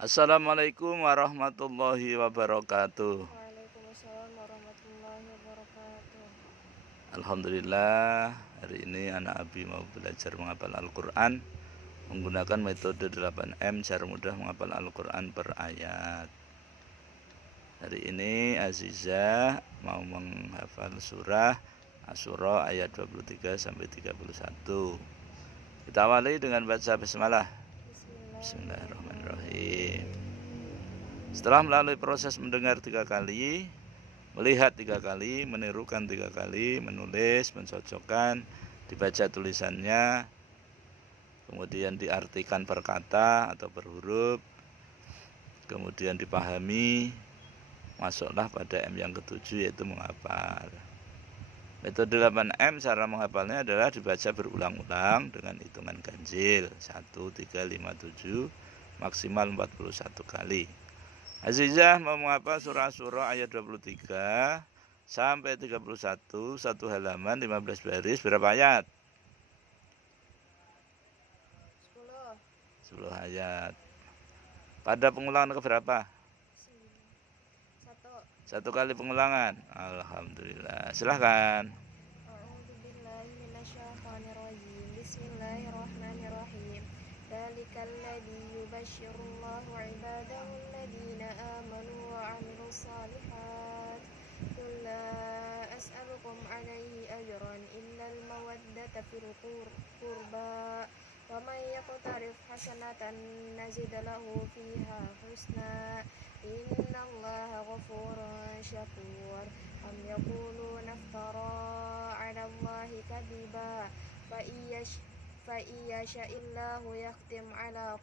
Assalamualaikum warahmatullahi wabarakatuh. Waalaikumsalam warahmatullahi wabarakatuh. Alhamdulillah, hari ini anak Abi mau belajar menghafal Al-Quran menggunakan metode 8M, cara mudah menghafal Al-Quran per ayat. Hari ini Aziza mau menghafal surah Asy-Syura ayat 23 sampai 31. Kita awali dengan baca basmalah. Bismillahirrahmanirrahim. Setelah melalui proses mendengar 3 kali, melihat 3 kali, menirukan 3 kali, menulis, mencocokkan, dibaca tulisannya, kemudian diartikan per kata atau per huruf, kemudian dipahami, masuklah pada M yang ketujuh, yaitu menghafal. Metode 8M cara menghafalnya adalah dibaca berulang-ulang dengan hitungan ganjil 1, 3, 5, 7, maksimal 41 kali. Azizah mau menghafal surah Asy-Syura ayat 23 sampai 31, satu halaman, 15 baris, berapa ayat? 10 ayat. Pada pengulangan keberapa? 1. Satu kali pengulangan. Alhamdulillah. Silahkan. A'udzubillahi minasyaitonirrajim. Bismillahirrahmanirrahim. Dzalikal ladzi yubasyshirullahu 'ibadahu alladziina aamanu wa 'amilus shalihat. Qul laa as'alukum 'alaihi ajran illal mawaddata fil qurba. Wa may yaqtarif hasanatan nazid lahu fiha husna. Innallaha ghafurun syakur. Am yaquluna iftara 'ala Allahi kadhiba fa iyyasha'illahu yakhtim 'ala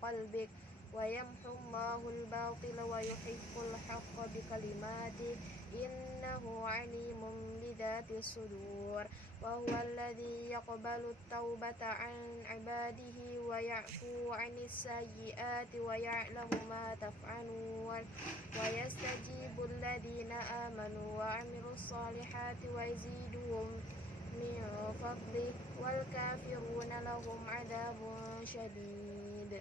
qalbik wa yamhullahu al-batila wa yuhiqqul haqqa bikalimatihi innahu 'alimun bidhatis sudur wa huwa alladhi yaqbalu at-taubata 'an 'ibadihi wa ya'fu 'anis sayyi'ati wa ya'lamu ma taf'alun wa yastajibu alladhina amanu wa 'amilus solihati wa yaziduhum min fadlihi wal kafiruna lahum 'adzabun syadid.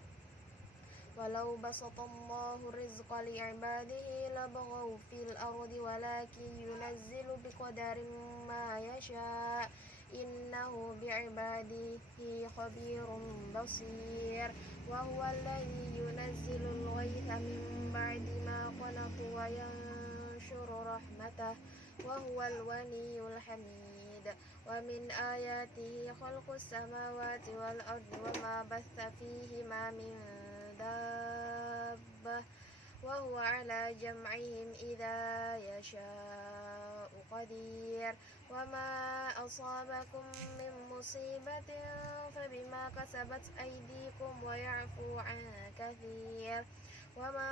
Walau basatallahu rizqa li'ibadihi labaghaw fil ardi walakin yunazzilu biqadarin ma yasha. Innahu bi'ibadihi khabirun basir. Wa huwa alladhi yunazzilul ghaitha min ba'di ma qanatu wa yanshuru rahmatah. Wa huwal waliyyul hamid. Wa min ayatihi khalqus samawati wal ardi wa ma batha fihima min dabbah wa huwa ala jam'ihim idza yasha'u qadir. Wa ma asabakum min musibatin fabima kasabat aydikum wa ya'fu 'an katsir. Wa ma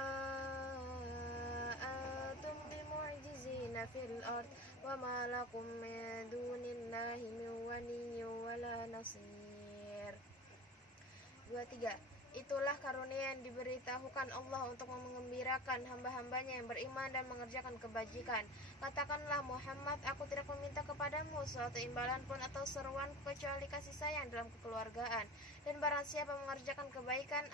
antum bimu'jizina fil ard wa ma lakum min dunillahi min waliyyin wala nasir. 23. Itulah karunia yang diberitahukan Allah untuk mengembirakan hamba-hambanya yang beriman dan mengerjakan kebajikan. Katakanlah Muhammad, aku tidak meminta kepadamu suatu imbalan pun atau seruan kecuali kasih sayang dalam kekeluargaan. Dan barang siapa mengerjakan kebaikan,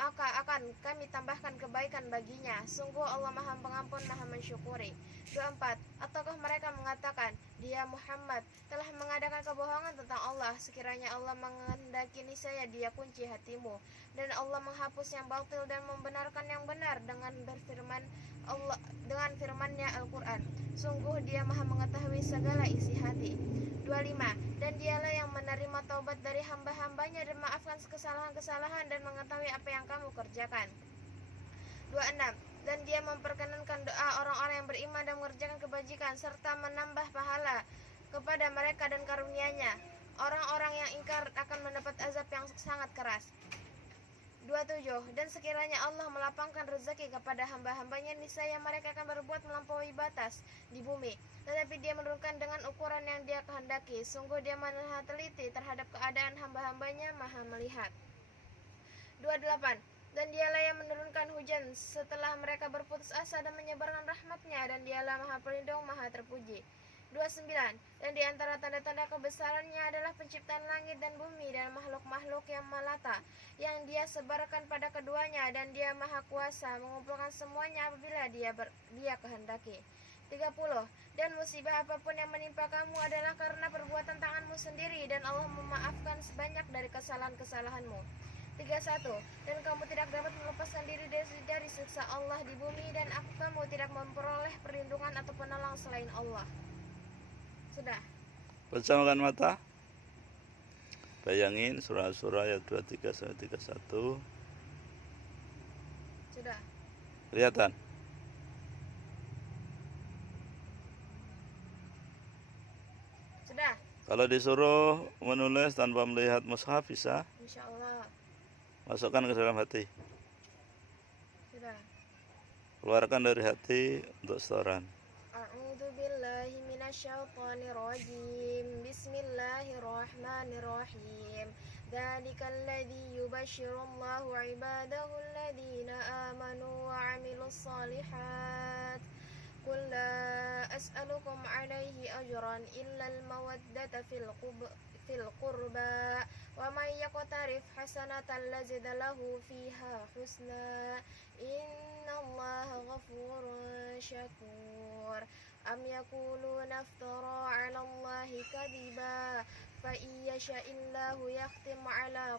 maka akan kami tambahkan kebaikan baginya. Sungguh Allah Maha Pengampun, Maha Mensyukuri. 24. Ataukah mereka mengatakan, dia Muhammad telah mengadakan kebohongan tentang Allah. Sekiranya Allah menghendaki, niscaya Dia kunci hatimu, dan Allah menghapus yang batil dan membenarkan yang benar dengan firman-Nya Al-Qur'an. Sungguh Dia Maha mengetahui segala isi hati. 25. Dan Dialah yang menerima taubat dari hamba-hambanya dan maafkan kesalahan-kesalahan dan mengetahui apa yang kamu kerjakan. 26. Dan Dia memperkenankan doa orang-orang yang beriman dan mengerjakan kebajikan serta menambah pahala kepada mereka dan karunia-Nya. Orang-orang yang ingkar akan mendapat azab yang sangat keras. 27. Dan sekiranya Allah melapangkan rezeki kepada hamba-hambanya, niscaya mereka akan berbuat melampaui batas di bumi. Tetapi Dia menurunkan dengan ukuran yang Dia kehendaki. Sungguh Dia maha teliti terhadap keadaan hamba-hambanya, maha melihat. 28. Dan Dialah yang menurunkan hujan setelah mereka berputus asa dan menyebarkan rahmat-Nya, dan Dialah Maha Pelindung, Maha Terpuji. 29. Dan di antara tanda-tanda kebesarannya adalah penciptaan langit dan bumi dan makhluk-makhluk yang melata yang dia sebarkan pada keduanya, dan dia maha kuasa mengumpulkan semuanya apabila dia kehendaki. 30. Dan musibah apapun yang menimpa kamu adalah karena perbuatan tanganmu sendiri, dan Allah memaafkan sebanyak dari kesalahan-kesalahanmu. 31. Dan kamu tidak dapat melepaskan diri dari siksa Allah di bumi, dan kamu tidak memperoleh perlindungan atau penolong selain Allah. Sudah. Pejamkan mata. Bayangin surah-surah ayat 23 sampai 31. Sudah. Kelihatan? Sudah. Kalau disuruh menulis tanpa melihat mushaf bisa? Insya Allah. Masukkan ke dalam hati. Sudah. Keluarkan dari hati untuk setoran. A'udzu billahi minasyaitonir rajim. Bismillahirrahmanirrahim. Dzalikal ladzi yubasyshirullahu 'ibadahu alladziina aamanu wa 'amilus shalihat. Qul la as'alukum 'alaihi ajran illa al-mawaddata fil qurba wa man yaqtarif hasanatan lazid lahu fiha husna innallaha ghafurun syakur. Am yaquluna iftara 'ala Allahi kadiba fa iyyasha'illahu yakhtim 'ala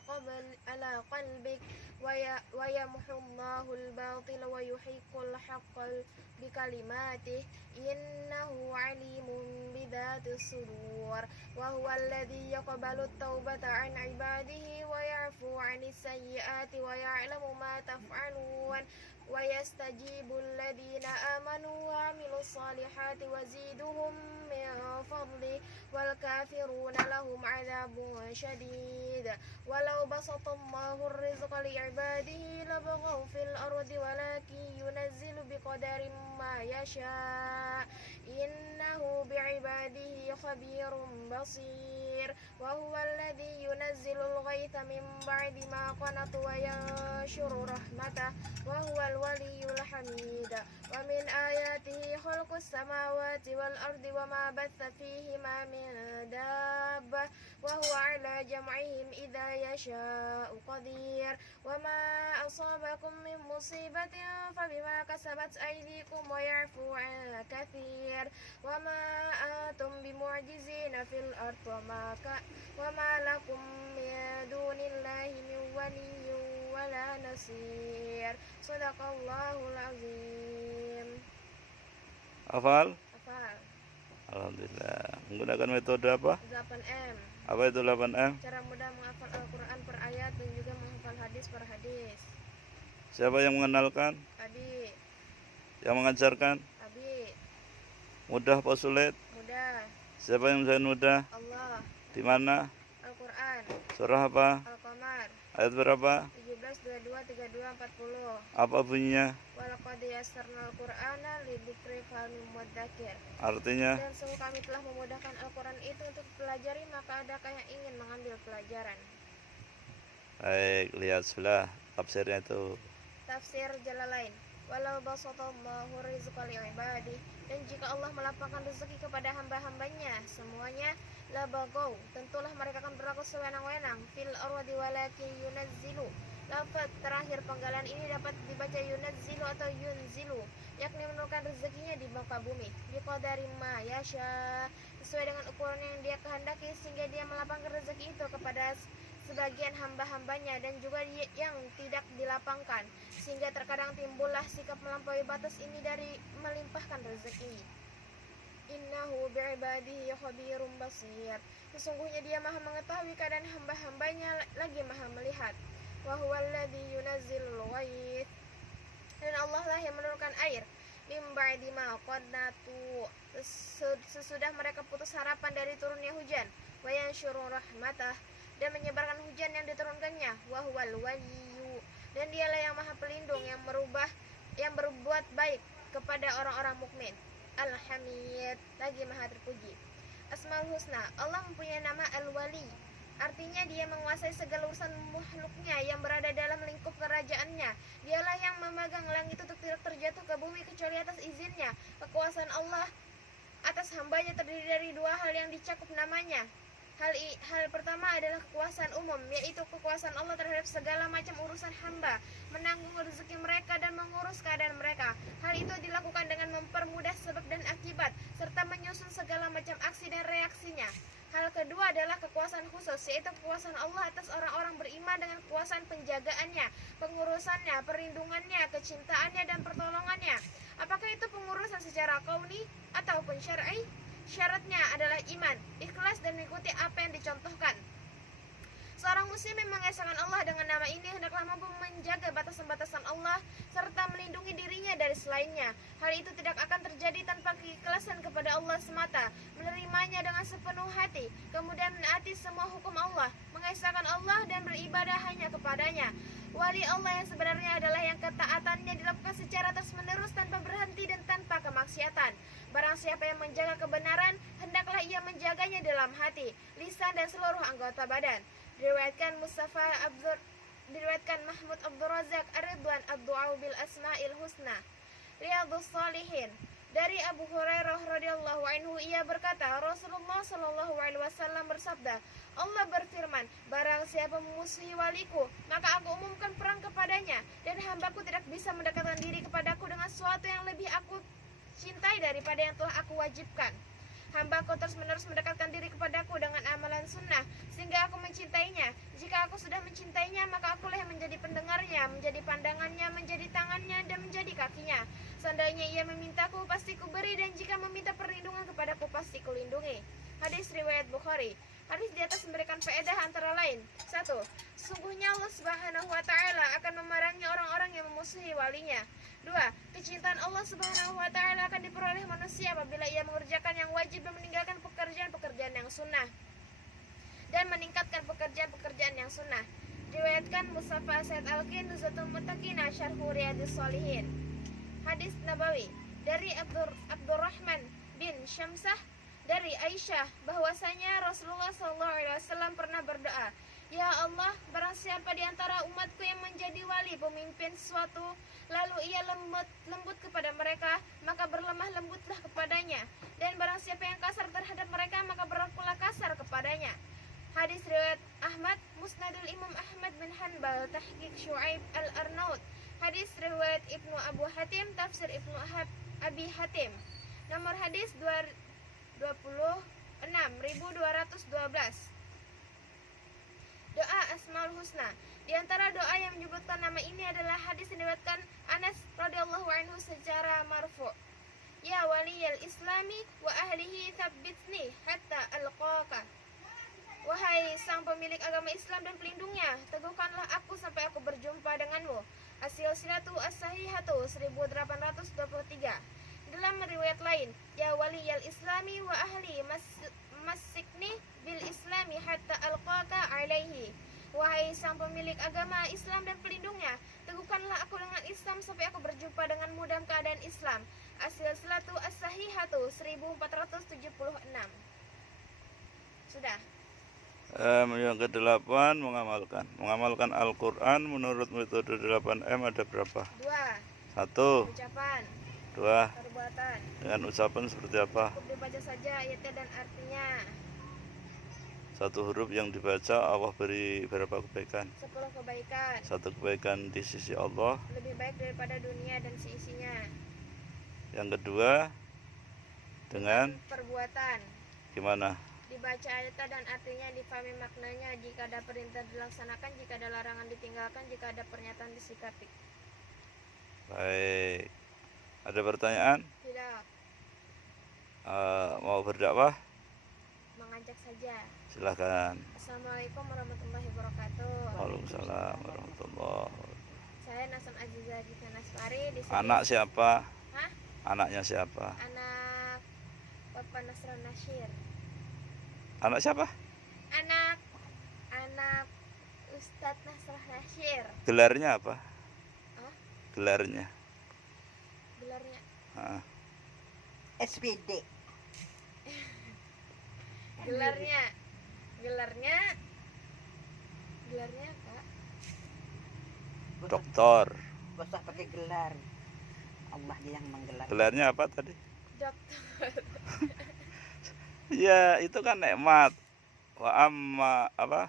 qalbik wa yamhullahu al-batila wa yuhiqqul haqqa bikalimatih innahu 'alimun bidatis sudur wa huwa alladhi yaqbalu at-taubata 'an 'ibadihi wa ya'fu 'anis sayyi'ati wa ya'lamu ma taf'alun wa yastajibu alladhina amanu wa 'amilus salihati wa ziduhum min fadli wal kafiruna lahum 'adzabun syadid walau basatallahu ar-rizqa li 'ibadihi labaghaw fil ardi walakin yunazzilu biqadarin ma yasha innahu bi'ibadihi khabirun basir wa huwa alladhi yunazzilul ghaitha min ba'di ma qanatu wa yanshuru rahmatah wa huwal waliyyul hamid wa min ayatihi khalqus samawati wal ardi wa ma batha fihima min dabbah wa huwa ala jam'ihim idza yasha'u qadir wa ma asabakum min musibatin fabima kasabat aydikum wa ya'fu 'an katsir wa ma antum bimu'jizina fil ard wa ma lakum min dunillahi min waliyyin wala nasir. Shadaqallahul azim. Hafal? Hafal. Alhamdulillah. Menggunakan metode apa? 8M. Apa itu 8M? Cara mudah menghafal Al-Quran per ayat dan juga menghafal hadis per hadis. Siapa yang mengenalkan? Abi. Yang mengajarkan? Abi. Mudah apa sulit? Mudah. Siapa yang menjadi mudah? Allah. Di mana? Al-Quran. Surah apa? Al-Qamar. Ayat berapa? 17, 22, 32, 40. Apa bunyinya? Walaqad yassarnal Qur'ana lidzikri fahal mudzakir. Artinya? Dan sungguh kami telah memudahkan Al-Quran itu untuk dipelajari, maka adakah yang ingin mengambil pelajaran? Baik, lihat sebelah tafsirnya itu. Tafsir Jalalain. Walau basatallahu rizqa li'ibadi, dan jika Allah melapangkan rezeki kepada hamba-hambanya semuanya, la bagau, tentulah mereka akan berlaku sewenang-wenang fil ardi walakin yunazzilu. Lafaz terakhir penggalan ini dapat dibaca yunazzilu atau yunzilu, yakni menurunkan rezekinya di muka bumi biqadari ma yasha, sesuai dengan ukuran yang dia kehendaki, sehingga dia melapangkan rezeki itu kepada sebagian hamba-hambanya dan juga yang tidak dilapangkan, sehingga terkadang timbullah sikap melampaui batas ini dari melimpahkan rezeki. Innahu bi'ibadihi khabirum basir. Sesungguhnya dia maha mengetahui keadaan hamba-hambanya lagi maha melihat. Wa huwal ladzi yunazzilul ghaits. Dan Allah lah yang menurunkan air min ba'di ma qannatu, sesudah mereka putus harapan dari turunnya hujan, wa yansyuru rahmatah, dan menyebarkan hujan yang diturunkannya, wa huwal waliyyu, dan dialah yang maha pelindung yang berbuat baik kepada orang-orang mukmin. Al-Hamid, lagi maha terpuji. Asmaul Husna, Allah mempunyai nama Al-Wali, artinya dia menguasai segala urusan makhluknya yang berada dalam lingkup kerajaannya. Dialah yang memegang langit untuk tidak terjatuh ke bumi kecuali atas izinnya. Kekuasaan Allah atas atas hambanya terdiri dari dua hal yang dicakup namanya. Hal pertama adalah kekuasaan umum, yaitu kekuasaan Allah terhadap segala macam urusan hamba, menanggung rezeki mereka dan mengurus keadaan mereka. Hal itu dilakukan dengan mempermudah sebab dan akibat, serta menyusun segala macam aksi dan reaksinya. Hal kedua adalah kekuasaan khusus, yaitu kekuasaan Allah atas orang-orang beriman dengan kekuasaan penjagaannya, pengurusannya, perlindungannya, kecintaannya, dan pertolongannya. Apakah itu pengurusan secara kauni ataupun syar'i? Syaratnya adalah iman, ikhlas, dan mengikuti apa yang dicontohkan. Seorang muslim yang mengesahkan Allah dengan nama ini hendaklah mampu menjaga batasan-batasan Allah serta melindungi dirinya dari selainnya. Hal itu tidak akan terjadi tanpa keikhlasan kepada Allah semata, menerimanya dengan sepenuh hati, kemudian menaati semua hukum Allah, mengesahkan Allah dan beribadah hanya kepadanya. Wali Allah yang sebenarnya adalah yang ketaatannya dilakukan secara terus-menerus tanpa berhenti dan tanpa kemaksiatan. Barang siapa yang menjaga kebenaran, hendaklah ia menjaganya dalam hati, lisan, dan seluruh anggota badan. Diriwayatkan Mahmud Abdul Razak Ar-Ridwan ad-Du'a bil Asma'il Husna, Riyadhus Shalihin. Dari Abu Hurairah radhiyallahu anhu, ia berkata, Rasulullah sallallahu alaihi wasallam bersabda, Allah berfirman, barang siapa memusuhi waliku, maka aku umumkan perang kepadanya, dan hambaku tidak bisa mendekatkan diri kepadaku dengan sesuatu yang lebih aku cintai daripada yang telah aku wajibkan. Hambaku terus-menerus mendekatkan diri kepadaku dengan amalan sunnah, sehingga aku mencintainya. Jika aku sudah mencintainya, maka akulah yang menjadi pendengarnya, menjadi pandangannya, menjadi tangannya, dan menjadi kakinya. Seandainya ia memintaku, pasti kuberi, dan jika meminta perlindungan kepadaku, pasti kulindungi. Hadis riwayat Bukhari. Hadis di atas memberikan faedah antara lain. 1. Sungguhnya Allah Subhanahu wa Ta'ala akan memerangi orang-orang yang memusuhi walinya. 2. Kecintaan Allah Subhanahu wa Ta'ala akan diperoleh manusia apabila ia mengerjakan yang wajib dan meninggalkan pekerjaan-pekerjaan yang sunnah, dan meningkatkan pekerjaan-pekerjaan yang sunnah. Diriwayatkan Mustafa Said Al-Qin Nuzatul Muttaqina Syarhu Riyadhus Shalihin. Hadis Nabawi dari Abdurrahman bin Syamsah dari Aisyah bahwasanya Rasulullah SAW pernah berdoa, Ya Allah, barang siapa di antara umatku yang menjadi wali pemimpin suatu, lalu ia lembut kepada mereka, maka berlemah lembutlah kepadanya, dan barang siapa yang kasar terhadap mereka, maka berlakulah kasar kepadanya. Hadis riwayat Ahmad, Musnadul Imam Ahmad bin Hanbal, Tahqiq Syu'aib Al-Arnaud. Hadis riwayat Ibnu Abu Hatim, Tafsir Ibnu Abi Hatim. Nomor hadis 26.212. Doa Asmaul Husna. Di antara doa yang menyebutkan nama ini adalah hadis yang diriwayatkan Anas radhiyallahu anhu secara marfu'. Ya waliyal islami wa ahlihi tsabbitni hatta alqaka. Wahai sang pemilik agama Islam dan pelindungnya, teguhkanlah aku sampai aku berjumpa denganmu. As-Silsilatu As-Sahihatu 1823. Dalam riwayat lain, ya waliyal islami wa ahli masikni bil islami hatta alqaka alaihi. Wahai sang pemilik agama Islam dan pelindungnya, teguhkanlah aku dengan Islam sampai aku berjumpa denganmu dalam keadaan Islam. As-Silsilatu As-Sahihatu 1476. Sudah. Yang ke-8 mengamalkan Al-Quran menurut metode 8M ada berapa? 2. 1. Ucapan. 2. Perbuatan. Dengan ucapan seperti apa? Cukup dibaca saja ayatnya dan artinya. 1 huruf yang dibaca Allah beri berapa kebaikan? 10 kebaikan. 1 kebaikan di sisi Allah Lebih baik daripada dunia dan seisinya. Yang kedua dengan Perbuatan. gimana? Dibaca ayatnya dan artinya, difahami maknanya, jika ada perintah dilaksanakan, jika ada larangan ditinggalkan, jika ada pernyataan disikapi. Baik. Ada pertanyaan? Tidak. Mau berdakwah? Mengajak saja. Silahkan. Assalamualaikum warahmatullahi wabarakatuh. Waalaikumsalam warahmatullahi wabarakatuh. Saya Nasan Aziza Gita Nasfari di sini. Anak siapa? Hah? Anaknya siapa? Anak Bapak Nasran Nasyir. Anak siapa? Anak Ustadz Nasrah Nasyir. Gelarnya apa? Hah? Gelarnya? Gelarnya SPD. Gelarnya Kak. Doktor. Gak usah pakai gelar. Allah yang menggelar. Gelarnya apa tadi? dokter. Ya, itu kan nikmat. Wa amma apa?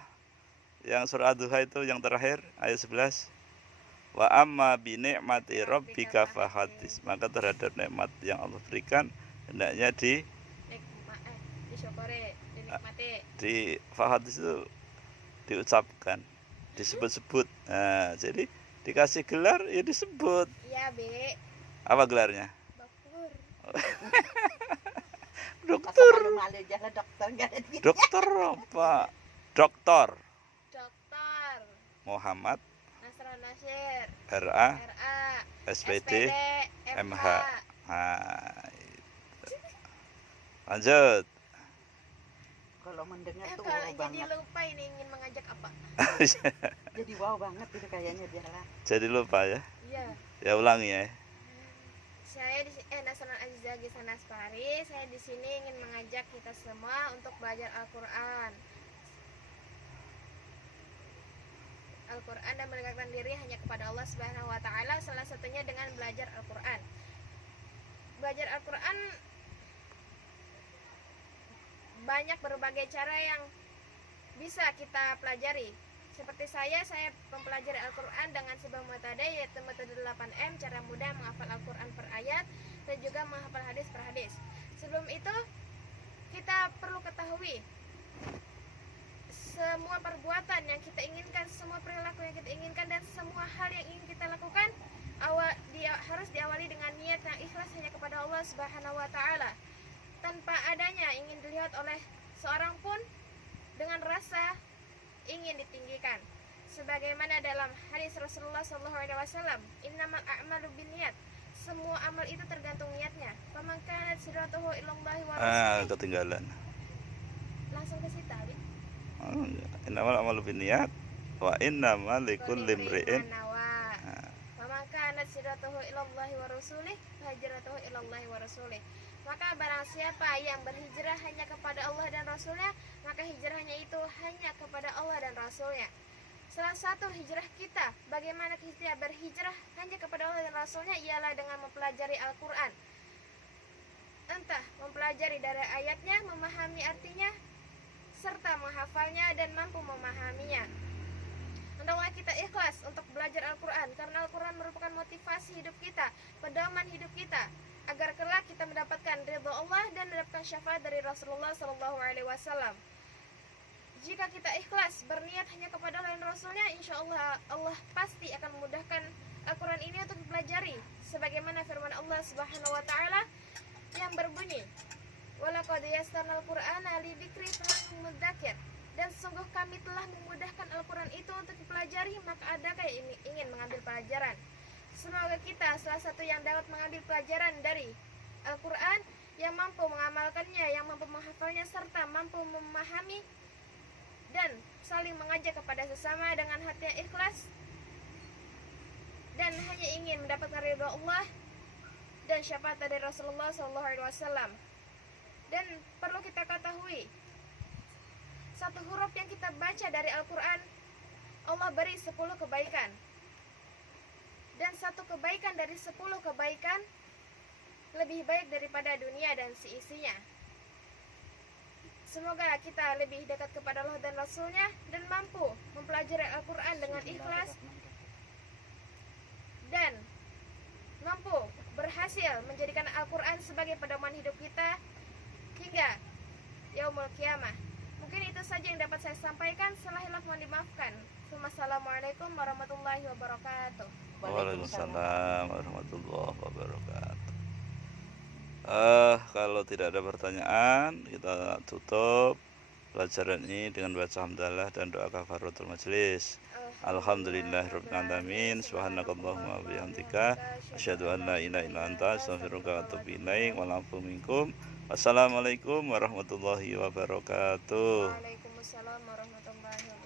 Yang surah Ad-Duha itu yang terakhir ayat 11. Wa amma bi ni'mati rabbika fahaddits. Maka terhadap nikmat yang Allah berikan hendaknya Disyukuri, dinikmati. di fahaddits itu diucapkan, disebut-sebut. Nah, jadi dikasih gelar ya disebut. Iya, Be. Apa gelarnya? Dokter. Dokter. Malu-malu jalan dokter nggak ada duit. Dokter apa? Doktor Dokter. Muhammad Nasran Nasyir. RA RA. SPD MH. MH. Nah, itu. Lanjut. Kalau mendengar tuh Kalau wow jadi banget. lupa ini ingin mengajak apa? Jadi wow banget itu kayaknya jalan. Jadi lupa ya. Iya. Ya ulangi ya. Saya Nasran Aziza Gisana Aspari. Saya di sini ingin mengajak kita semua untuk belajar Al-Qur'an. Al-Qur'an dan mendekatkan diri hanya kepada Allah Subhanahu wa taala, salah satunya dengan belajar Al-Qur'an. Belajar Al-Qur'an banyak berbagai cara yang bisa kita pelajari. Seperti saya mempelajari Al-Quran dengan sebuah metode, yaitu metode 8M, cara mudah menghafal Al-Quran per ayat dan juga menghafal hadis per hadis. Sebelum itu, kita perlu ketahui semua perbuatan yang kita inginkan, semua perilaku yang kita inginkan, dan semua hal yang ingin kita lakukan harus diawali dengan niat yang ikhlas hanya kepada Allah Subhanahu wa taala, tanpa adanya ingin dilihat oleh seorang pun, dengan rasa ingin ditinggikan. Sebagaimana dalam hadis Rasulullah SAW, innamal a'malu binniyat, semua amal itu tergantung niatnya. Faman kanat hijratuhu ilallahi wa rasulih. Ketinggalan. Langsung ke situ, Ali. Innamal a'malu binniyat wa innamal likulli imri'in. Faman kanat hijratuhu ilallahi wa rasulih, hijratuhu ilallahi wa rasulih. Maka barang siapa yang berhijrah hanya kepada Allah dan Rasulnya, maka hijrahnya itu hanya kepada Allah dan Rasulnya. Salah satu hijrah kita, bagaimana kita berhijrah hanya kepada Allah dan Rasulnya, ialah dengan mempelajari Al-Quran. Entah mempelajari dari ayatnya, memahami artinya, serta menghafalnya dan mampu memahaminya. Hendaklah kita ikhlas untuk belajar Al-Quran, karena Al-Quran merupakan motivasi hidup kita, pedoman hidup kita, agar kelak kita mendapatkan ridha Allah dan mendapatkan syafaat dari Rasulullah SAW. Jika kita ikhlas berniat hanya kepada Allah dan Rasulnya, insya Allah Allah pasti akan memudahkan Al-Quran ini untuk dipelajari, sebagaimana firman Allah Subhanahu wa taala yang berbunyi, walaqad yassarnal Qur'ana lidzikri fahal mudzakir. Dan sungguh kami telah memudahkan Al-Quran itu untuk dipelajari, maka adakah yang ingin mengambil pelajaran? Semoga kita salah satu yang dapat mengambil pelajaran dari Al-Quran, yang mampu mengamalkannya, yang mampu menghafalnya, serta mampu memahami dan saling mengajak kepada sesama dengan hati yang ikhlas dan hanya ingin mendapatkan ridha Allah dan syafaat dari Rasulullah SAW. Dan perlu kita ketahui, satu huruf yang kita baca dari Al-Quran, Allah beri 10 kebaikan. Dan satu kebaikan dari 10 kebaikan lebih baik daripada dunia dan seisinya. Semoga kita lebih dekat kepada Allah dan Rasulnya, dan mampu mempelajari Al-Quran dengan ikhlas, dan mampu berhasil menjadikan Al-Quran sebagai pedoman hidup kita hingga yaumul qiyamah. Mungkin itu saja yang dapat saya sampaikan. Salah hilaf mohon dimaafkan. Wassalamualaikum warahmatullahi wabarakatuh. Waalaikumsalam warahmatullahi wabarakatuh. Kalau tidak ada pertanyaan, kita tutup pelajaran ini dengan baca hamdalah dan doa kafaratul majelis. Alhamdulillahirabbil alamin. Subhanakallahumma wa bihamdika asyhadu an la ilaha illa anta astaghfiruka wa atubu ilaik. Wa'afu minkum. Wassalamualaikum warahmatullahi wabarakatuh. Waalaikumsalam warahmatullahi wabarakatuh.